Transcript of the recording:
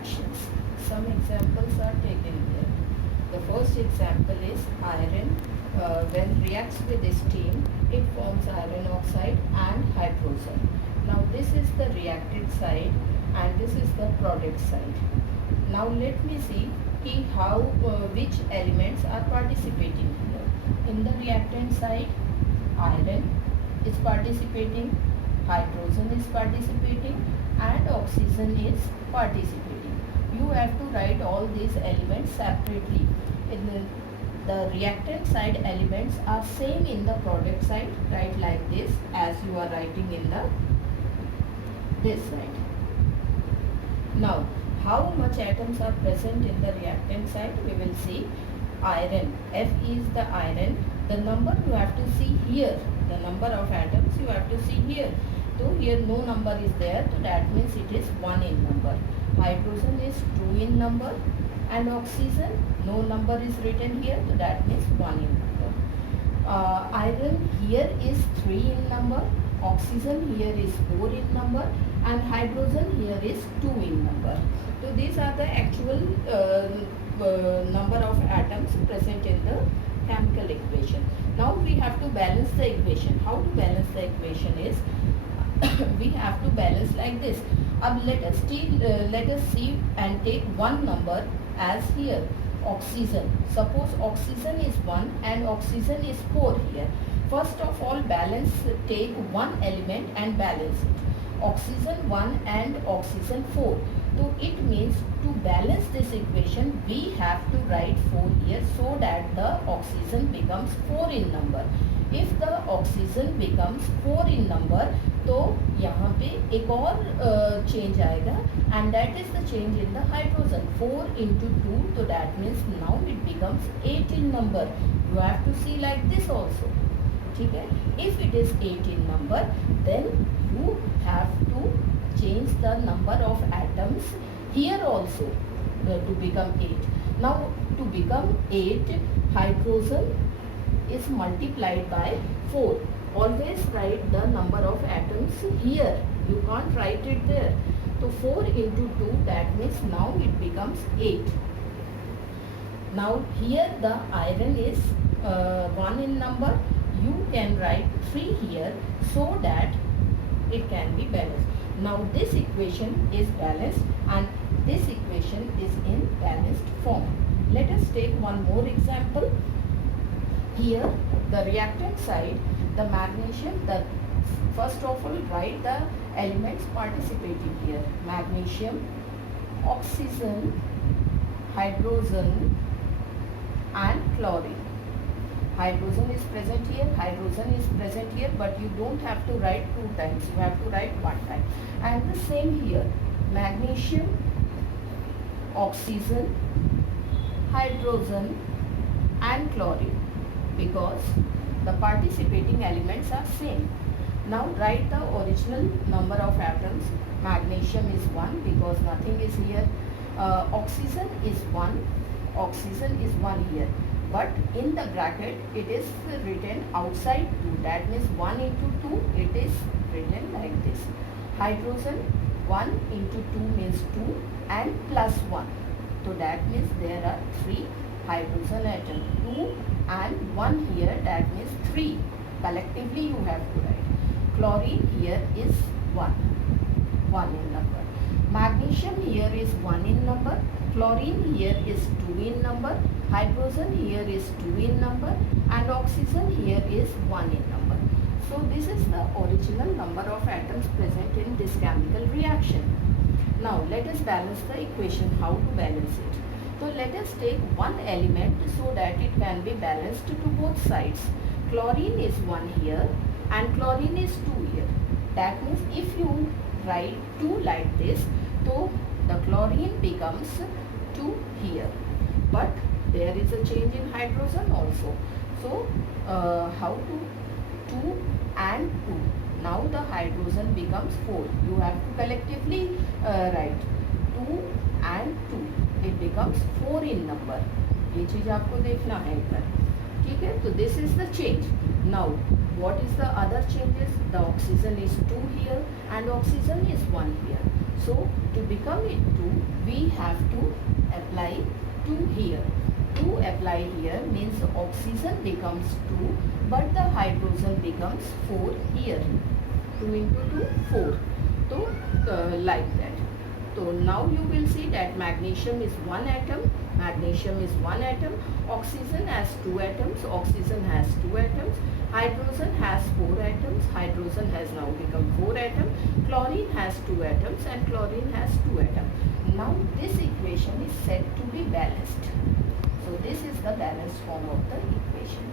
reactions. Some examples are taken here. The first example is iron. When reacts with steam, it forms iron oxide and hydrogen. Now this is the reactant side and this is the product side. Now let me see how which elements are participating here. In the reactant side, iron is participating, hydrogen is participating, and oxygen is participating. You have to write all these elements separately. In the reactant side, elements are same in the product side. Write like this as you are writing in the this side. Now, how much atoms are present in the reactant side? We will see. Iron, F is the iron. The number you have to see here. The number of atoms you have to see here. So here no number is there, so that means it is 1 in number. Hydrogen is 2 in number, and oxygen, no number is written here, so that means 1 in number. Iron here is 3 in number, oxygen here is 4 in number, and hydrogen here is 2 in number. So these are the actual number of atoms present in the chemical equation. Now we have to balance the equation. How to balance the equation is we have to balance like this. Let us see and take one number as here, oxygen. Suppose oxygen is 1 and oxygen is 4 here. First of all, take one element and balance it. Oxygen 1 and oxygen 4. So it means to balance this equation, we have to write 4 here so that the oxygen becomes 4 in number. If the oxygen becomes 4 in number, तो यहाँ पे एक और change आएगा, and that is the change in the hydrogen. 4 into 2, so that means now it becomes 8 in number. You have to see like this also. ठीक है? If it is 8 in number, then you have to change the number of atoms here also to become 8. Now to become 8, hydrogen is multiplied by 4. Always write the number of atoms here. You can't write it there. So 4 into 2, that means now it becomes 8. Now here the iron is 1 in number. You can write 3 here so that it can be balanced. Now this equation is balanced and this equation is in balanced form. Let us take one more example. Here the reactant side, the magnesium, first of all write the elements participating here. Magnesium, oxygen, hydrogen and chlorine. Hydrogen is present here, hydrogen is present here, but you don't have to write 2 times, you have to write 1 time. And the same here, magnesium, oxygen, hydrogen and chlorine, because the participating elements are same. Now write the original number of atoms. Magnesium is 1 because nothing is here. Oxygen is 1, oxygen is 1 here. But in the bracket it is written outside 2. That means 1 into 2, it is written like this. Hydrogen 1 into 2 means 2 and plus 1. So that means there are 3 hydrogen atoms. 2 and 1 here, that means 3. Collectively you have to write. Chlorine here is 1 in number. Magnesium here is 1 in number. Chlorine here is 2 in number. Hydrogen here is 2 in number. And oxygen here is 1 in number. So this is the original number of atoms present in this chemical reaction. Now let us balance the equation. How to balance it? So let us take one element so that it can be balanced to both sides. Chlorine is 1 here and chlorine is 2 here. That means if you write 2 like this, so the chlorine becomes 2 here. But there is a change in hydrogen also. So how to 2 and 2. Now the hydrogen becomes 4. You have to collectively write 2 and 2. It becomes 4 in number. ये चीज आपको देखना है इधर. ठीक है, तो this is the change. Now what is the other changes? The oxygen is 2 here and oxygen is 1 here. So to become it 2, we have to apply 2 here. 2 apply here means oxygen becomes 2 but the hydrogen becomes 4 here. 2 into 2 4. So like that. So now you will see that magnesium is 1 atom, magnesium is 1 atom, oxygen has 2 atoms, oxygen has 2 atoms, hydrogen has 4 atoms, hydrogen has now become 4 atoms, chlorine has 2 atoms and chlorine has 2 atoms. Now this equation is said to be balanced. So this is the balanced form of the equation.